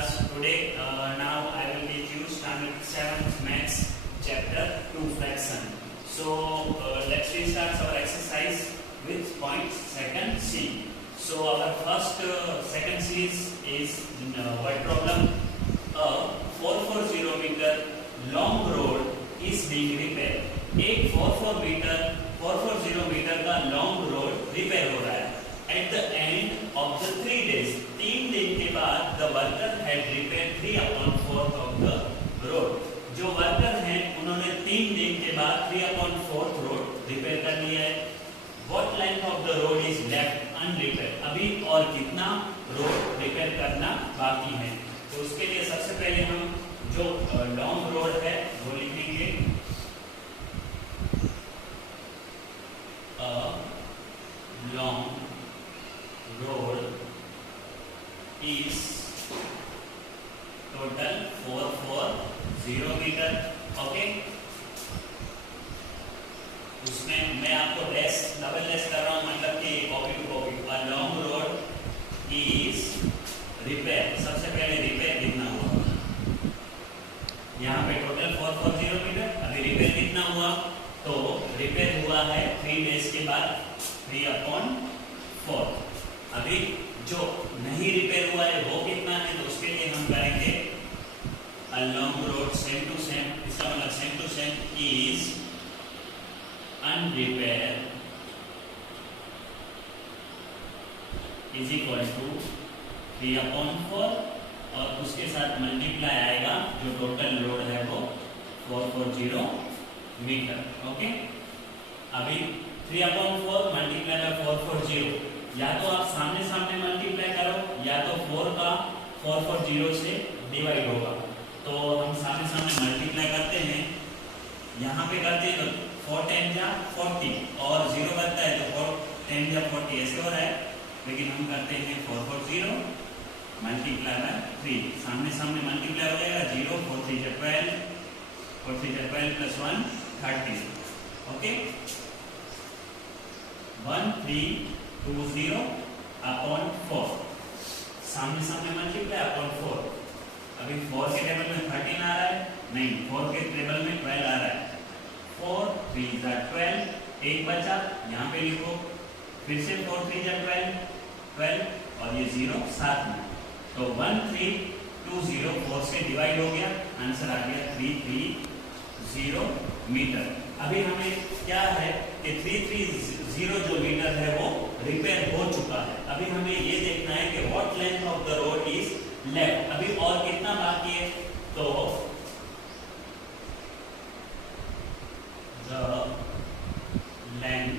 class. Today, now I will teach you standard 7 maths chapter 2 fraction. So let's restart our exercise with point second C. So our first second C is what problem? A 440 meter long road is being repaired. एक 440 metre का long road repair हो रहा है. At the end of the 3 days, 3 दिन के बाद the worker had repaired 3/4 of the road. जो worker हैं उन्होंने 3 दिन के बाद 3/4 रोड रिपेयर कर लिया है. What length of the road is left unrepaired? अभी और कितना रोड रिपेयर करना बाकी है? तो उसके लिए सबसे पहले हम जो लॉन्ग रोड है वो लिखेंगे. Long road is total 440 metre. Okay, उसमें मैं आपको डबल लेस कर रहा हूं, मतलब कि copy to copy. A long road is repair. सबसे पहले रिपेयर कितना हुआ? यहाँ पे टोटल 440 मीटर. अभी रिपेयर कितना हुआ? तो रिपेयर हुआ है 3 डेज के बाद 3/4. अभी जो नहीं रिपेयर हुआ है वो कितना है? तो उसके लिए हम करेंगे a long road same to same. इसका मतलब same to same is unrepaired is equal to 3/4 और उसके साथ मल्टीप्लाई आएगा जो टोटल रोड है वो 440 मीटर. ओके, अभी 3/4 मल्टीप्लाई बाय 440, या तो आप सामने सामने मल्टीप्लाई करो या तो 4 का 440 से डिवाइड होगा. तो हम सामने सामने मल्टीप्लाई करते हैं. यहाँ पे करते हैं तो 4 10 जा 40 और 0 बनता है तो 4 10 जा 40 ऐसे हो रहा है. लेकिन हम करते हैं 440 मल्टीप्लाई बाय 3. सामने सामने मल्टीप्लाई हो जाएगा. 0 4 3 जा 12, 4 3 जा 12 प्लस 1 30. ओके, 1320/4. सामने सामने मल्टीप्लाई अपॉन 4. अभी 4 के टेबल में 13 आ रहा है, नहीं 4 के टेबल में 12 आ रहा है. 4 3 जा 12, एक बचा यहाँ पे लिखो. फिर से 4 3 जा 12 और ये 0 साथ में. तो 1320/4 से डिवाइड हो गया. आंसर आ गया 330 मीटर. अभी हमें क्या है कि 330 जो मीटर है वो रिपेयर हो चुका है. अभी हमें ये देखना है कि what length of the road is left. अभी और कितना बाकी है? तो the length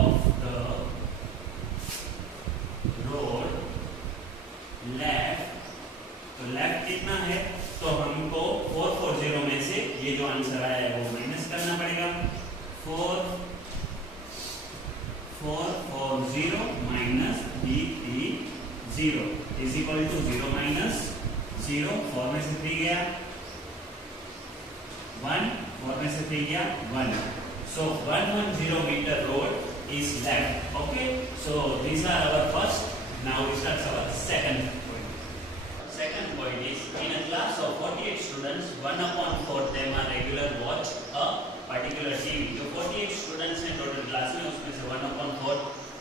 of the road left. तो लेफ्ट कितना है? तो हमको 440 में से ये जो आंसर आया है वो माइनस करना पड़ेगा. 440 minus 330 is equal to 0 minus 0. 4 में से 3 गया 1, 4 में से 3 गया 1. So 110 metre road is left. Okay, so these are our first. Now we start our second point. Second point is, in a class of 48 students, 1/4 them are regular watch a particular TV. जो 48 students हैं total class में, उसमें से 1/4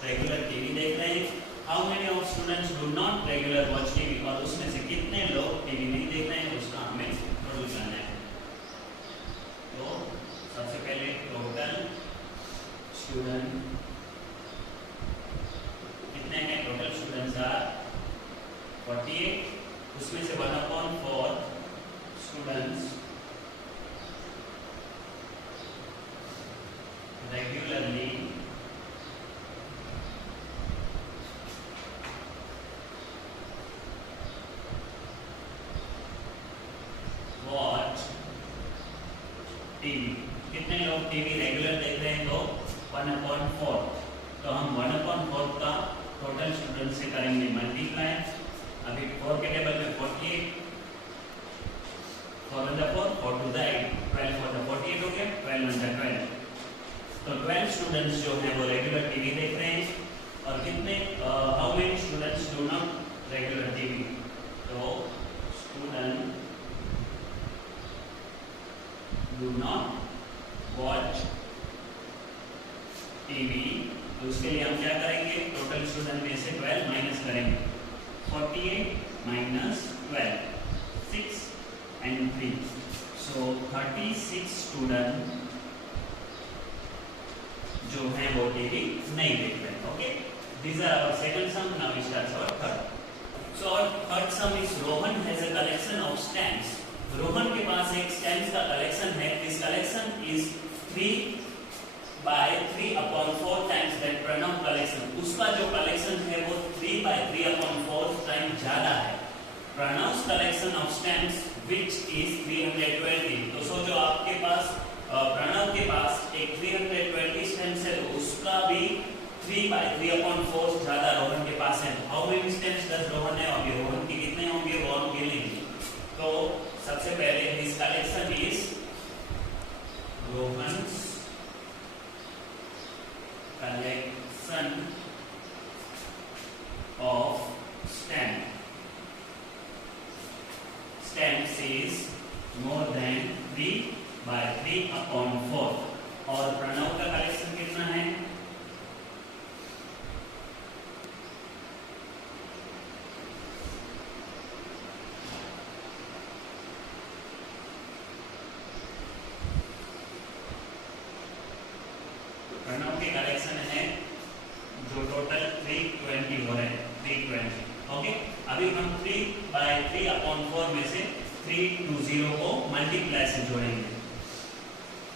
regular TV देख रहे हैं. How many of students do not regular watch TV? और उसमें से कितने लोग टीवी नहीं देख रहे हैं उसका हमें टोटल करना है. तो सबसे पहले टोटल स्टूडेंट कितने हैं? Total students are 48. उसमें से 1/4 स्टूडेंट्स रेगुलरली वॉच टीवी. कितने लोग टीवी रेगुलर देख रहे हैं? तो 1/4. तो हम 1/4 का टोटल स्टूडेंट से करेंगे मल्टीप्लाई. अभी 4 के टेबल में 48, 4 1 4, 4 2 8, 12 4 48 हो गया. 12 1 12. तो 12 स्टूडेंट्स जो हैं वो रेगुलर टीवी देख रहे हैं. और कितने how many students do not regular TV, तो student do not watch TV. तो उसके लिए हम क्या करेंगे, टोटल स्टूडेंट में से 12 माइनस करेंगे, 48 माइनस 12, 6 and 3, so 36 स्टूडेंट जो है वो टीवी नहीं देख रहे। Okay, these are our second sum. Now we start our third. So our third sum is Rohan has a collection of stamps. Rohan के पास एक स्टैम्प्स का कलेक्शन है। This collection is 3/3/4 times that Pranav collection. उसका जो कलेक्शन है वो 3/3/4 time ज्यादा है Pranav's collection of stamps which is 320। तो सोचो आपके पास प्रणव के पास एक 320 स्टैम्प्स है, तो उसका भी 3/3/4 ज्यादा रोहन के पास है। How many stamps does Rohan है? अभी रोहन के कितने होंगे वो हम गिनेंगे। तो सबसे पहले his collection is Rohan's collection of stamps is more than 3/3/4। और प्रणव का कलेक्शन कितना है? प्रणव के कलेक्शन है जो टोटल 320 हो रहे हैं, 320। ओके, अभी हम 3/3/4 में से 320 को मल्टीप्लाई से जोड़ेंगे।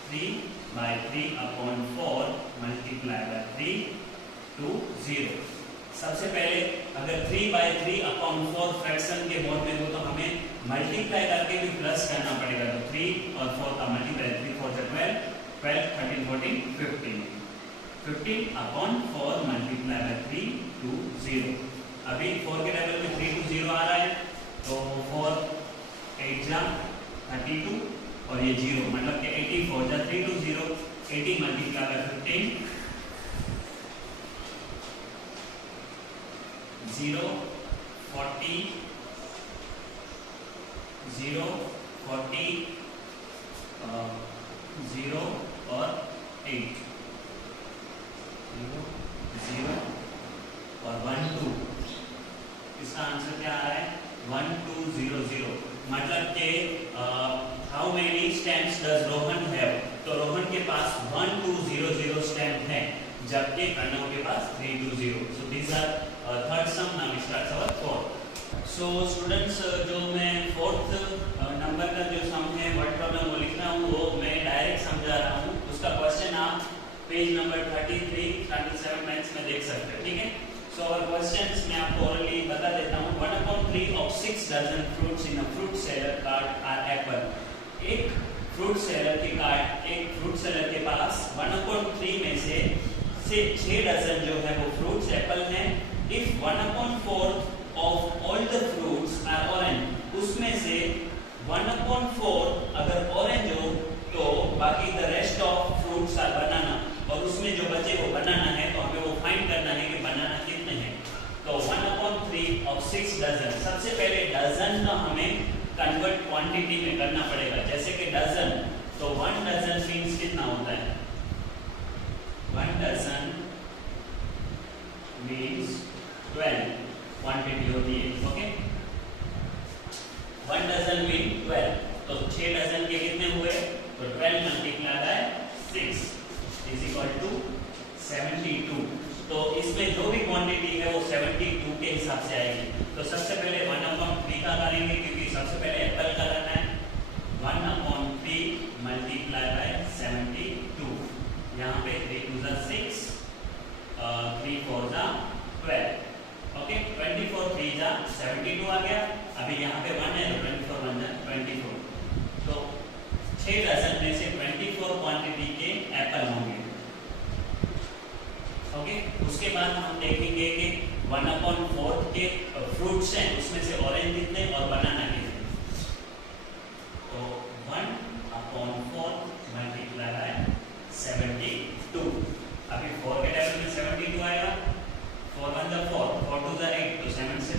3/3/4 मल्टीप्लाई बाय 320। सबसे पहले अगर 3/3/4 फ्रैक्शन के मोड में हो तो हमें मल्टीप्लाई करके भी प्लस करना पड़ेगा। तो 3 और 4 का मल्टीप्लाई, 3 4 12, 12 13 14 15, 15/4 मल्टीप्लाई बाय 320। अभी 4 के टेबल में 320 आ रहा है, तो 4 8 जा 32 और ये 0 मतलब कि 84 जा 320, 80 मल्टीप्लाई बाय 15, 0 40 0 40 0 और 8, 0 और 1 2। इसका आंसर क्या आ रहा है? 1200। मतलब कि how many stamps does Rohan have? तो रोहन के पास 1200 स्टैम्प है, जबकि प्रणव के पास 320। So these are third sum. Now we start our fourth. So students, जो मैं फोर्थ नंबर का जो सम है वर्ड प्रॉब्लम वो लिख रहा हूँ, वो मैं डायरेक्ट समझा रहा हूँ। उसका क्वेश्चन आप पेज नंबर 33 37 मैथ्स में देख सकते हैं। ठीक है, सो और क्वेश्चंस मैं आपको ऑलरेडी बता देता हूँ। 1/3 of 6 dozen fruits in a fruit seller cart are apple। एक फ्रूट सेलर के पास 1/3 में से 6 डजन जो है वो फ्रूट्स एप्पल हैं। If 1/4 of all the fruits are orange, उसमें से 1/4 अगर ऑरेंज हो तो बाकी the rest of fruits are banana, और उसमें जो बचे वो बनाना है, तो हमें वो फाइंड करना है कि बनाना कितने हैं। तो 1/3 of 6 डजन, सबसे पहले डजन का हमें कन्वर्ट क्वांटिटी में करना पड़ेगा। जैसे कि डजन, तो 1 डजन मीन्स कितना होता है? 1 डजन मीन्स 12 क्वांटिटी होती है। ओके, 1 डजन मीन 12, तो 6 डजन के कितने हुए? तो 12 multiply by 6 is equal to 72। तो इसमें जो भी क्वांटिटी है वो 72 के हिसाब से आएगी। तो सबसे पहले 1/3 का करेंगे, क्योंकि सबसे पहले एप्पल का करना है। 1/3 मल्टीप्लाई बाय 72, यहाँ पे 3 2 6, 3 4 12। ओके, 24 3 72 आ गया। अभी यहाँ पे 1 है, 24 1 24। तो 6 डजन में से 24 क्वांटिटी के एप्पल होंगे। ओके, उसके बाद हम देखेंगे कि 1/4 के फ्रूट्स हैं, उसमें से ऑरेंज कितने और बनाना कितने। तो 1/4 मल्टीप्लाई बाय 72। अभी 4 के टेबल में 72 आएगा। 4 1 4, 4 2 8, तो 7 से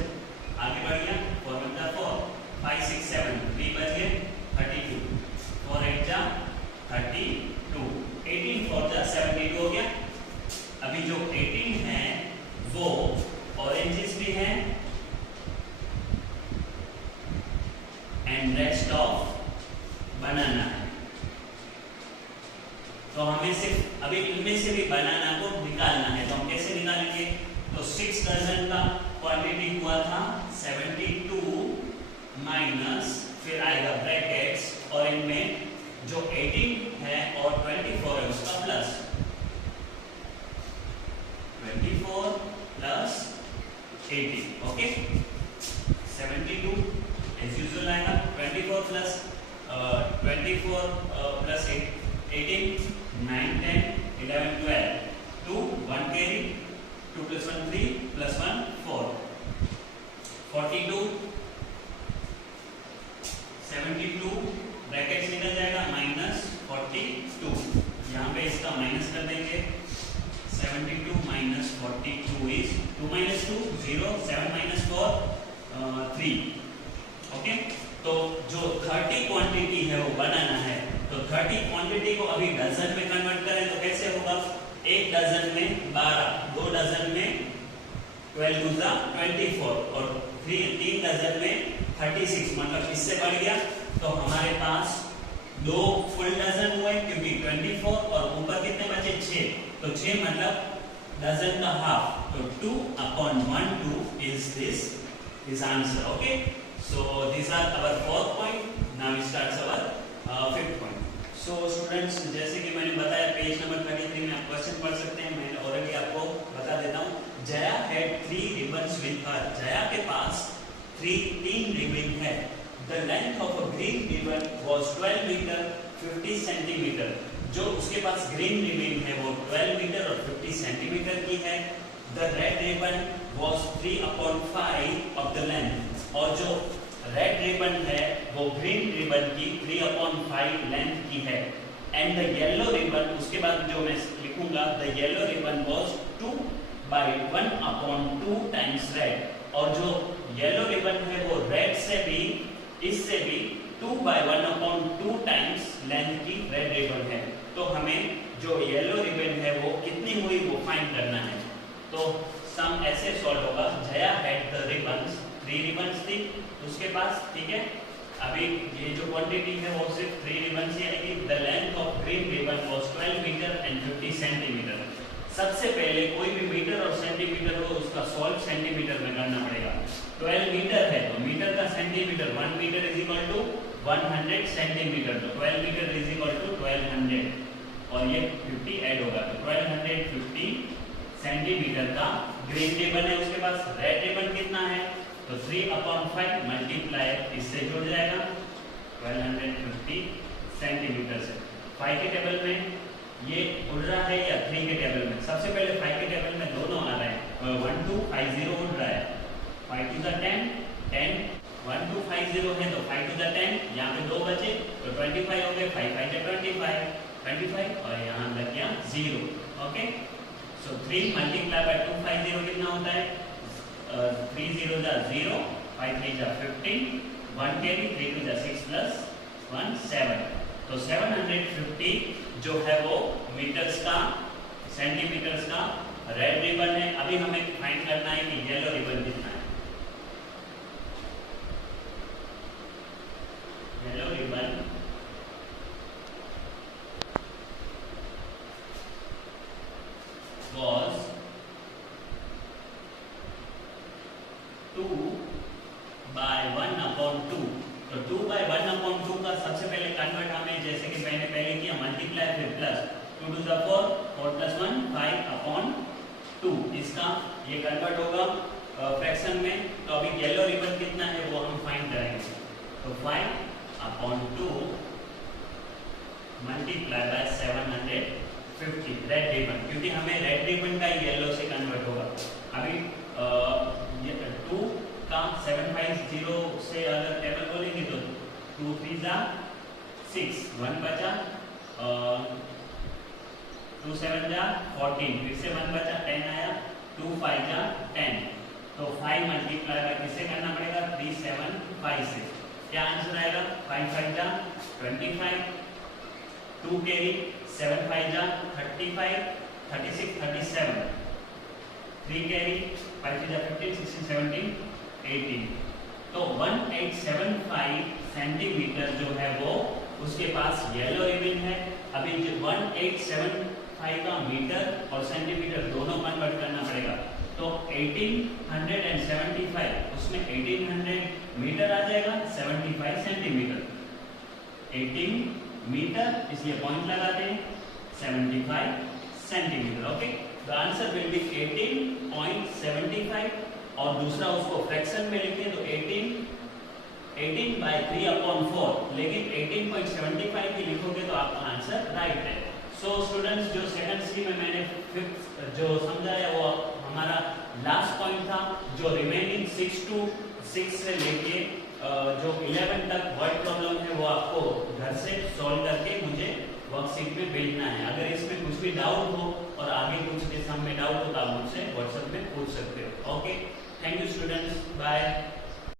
तो 6 डजन का क्वांटिटी हुआ था 72 माइनस, फिर आएगा ब्रैकेट्स और इनमें जो 18 है और 24 है उसका plus, 24 plus 18, okay. 72 as usual आएगा, 24 plus 18, 9, 10, 11, 12, 2, 1 carry, 2 plus 1 3 plus 1 4, 42, 72 brackets निकल जाएगा माइनस 42, यहाँ पे इसका माइनस कर देंगे, 72 minus 42 is 2 minus 2 0, 7 minus 4 3, okay. तो जो 30 क्वांटिटी है वो बनाना है, तो 30 क्वांटिटी को अभी डजन में कन्वर्ट करें तो कैसे होगा, एक डजन में 12, 2 डजन में 12 दूसरा 24 और 3 डजन में 36, मतलब इससे बढ़ गया। तो हमारे पास 2 फुल डजन हुए क्योंकि 24 और ऊपर कितने बचे 6, तो 6 मतलब डजन का हाफ, तो 2/1 is this answer, okay. So these are our 4th point. Now we start our 5th point. So students, जैसे कि मैंने बताया पेज नंबर 33 में आप क्वेश्चन पढ़ सकते हैं, मैंने ऑलरेडी आपको बता देता हूँ। Jaya had 3 ribbons with her. Jaya के पास 3 रिबन है। The length of a green ribbon was 12 metre 50 centimetre. जो उसके पास ग्रीन रिबन है वो 12 मीटर और 50 सेंटीमीटर की है। The red ribbon was 3/5 of the length। और जो रेड रिबन है वो ग्रीन रिबन की 3/5 लेंथ की है। एंड द येलो रिबन, उसके बाद जो मैं लिखूंगा, the yellow ribbon was 2/1/2 times red. और जो येलो रिबन है वो रेड से भी, इससे भी 2/1/2 टाइम्स लेंथ की रेड रिबन है। तो हमें जो येलो रिबन है वो कितनी हुई वो फाइंड करना है। तो सम ऐसे सॉल्व होगा, Jaya had the ribbons, 3 ribbons थी उसके पास, ठीक है। अभी ये जो क्वांटिटी है वो सिर्फ 3 रिबन्स है, लेकिन the length of green ribbon was 12 metre and 50 centimetre. सबसे पहले कोई भी मीटर और सेंटीमीटर हो उसका सॉल्व सेंटीमीटर में करना पड़ेगा। 12 मीटर है तो मीटर का centimetre, 1 metre is equal to 100 centimetre, तो 12 मीटर इज इक्वल टू 1200 और ये 50 ऐड होगा, तो 1250 सेंटीमीटर का ग्रीन रिबन है उसके पास। रेड रिबन कितना है, तो 3/5 मल्टीप्लाई इससे जुड़ जाएगा 1250 सेंटीमीटर से। 5 के टेबल में ये उड़ रहा है या 3 के टेबल में, सबसे पहले 5 के टेबल में दोनों आ रहे हैं, 1250 उड़ रहा है, 5 to the 10 10, 1250 है तो 5 to the 10, यहाँ पे 2 बचे तो 25 हो गए, 5 5 25 और यहाँ लग गया 0, ओके। सो 3 मल्टीप्लाई बाय 250 कितना होता है, 3 0 जा 0, 5 3 जा 15, 1 कैरी, 3 2 जा 6 प्लस 1 7, तो 750 जो है वो मीटर्स का, सेंटीमीटर्स का रेड रिबन है। अभी हमें फाइंड करना है कि येलो रिबन कितना है। येलो रिबन was 2/1/2, तो 2/1/2 का सबसे पहले कन्वर्ट हमें, जैसे कि मैंने पहले किया, मल्टीप्लाई फिर प्लस, 2 to the 4, 4 plus 1 5/2, इसका ये कन्वर्ट होगा फ्रैक्शन में। तो अभी येलो रिबन कितना है वो हम फाइंड करेंगे, तो 5/2 मल्टीप्लाई बाय 750 रेड रिबन, क्योंकि हमें रेड रिबन का येलो से कन्वर्ट होगा। अभी ये 2 का 750 से अगर टेबल बोलेंगे तो 2 3 जा 6, 1 बचा, 2 7 जा 14, फिर से 1 बचा 10 आया, 2 5 जा 10, तो 5 मल्टीप्लाई बाय किससे करना पड़ेगा, 3 7 5 से। क्या आंसर आएगा, 5 5 जा 25, 2 कैरी, 7 5 जा 35, 36 37, 3 कैरी, 5 3 जा 15, 16 17 18, तो 1875 सेंटीमीटर जो है वो उसके पास येलो रिबन है। अभी 1875 का मीटर और सेंटीमीटर दोनों कन्वर्ट करना पड़ेगा, तो 1875 उसमें 1800 मीटर आ जाएगा, 75 सेंटीमीटर। 18 मीटर इसलिए पॉइंट लगाते हैं, 75 centimetre. Okay, the answer will be 18.75 और दूसरा उसको फ्रैक्शन में लिखते हैं तो 18/3/4, लेकिन 18.75 की लिखोगे तो आपका आंसर राइट है। सो स्टूडेंट्स, जो सेकंड सी में मैंने फिफ्थ जो समझाया वो हमारा लास्ट पॉइंट था। जो रिमेनिंग 6 से लेके जो 11 तक वर्ड प्रॉब्लम है वो आपको घर से सॉल्व करके मुझे वर्कशीट में भेजना है। अगर इसमें कुछ भी डाउट हो और आगे कुछ इस में डाउट हो तो आप मुझसे व्हाट्सएप में पूछ सकते हो। Okay, thank you students, bye.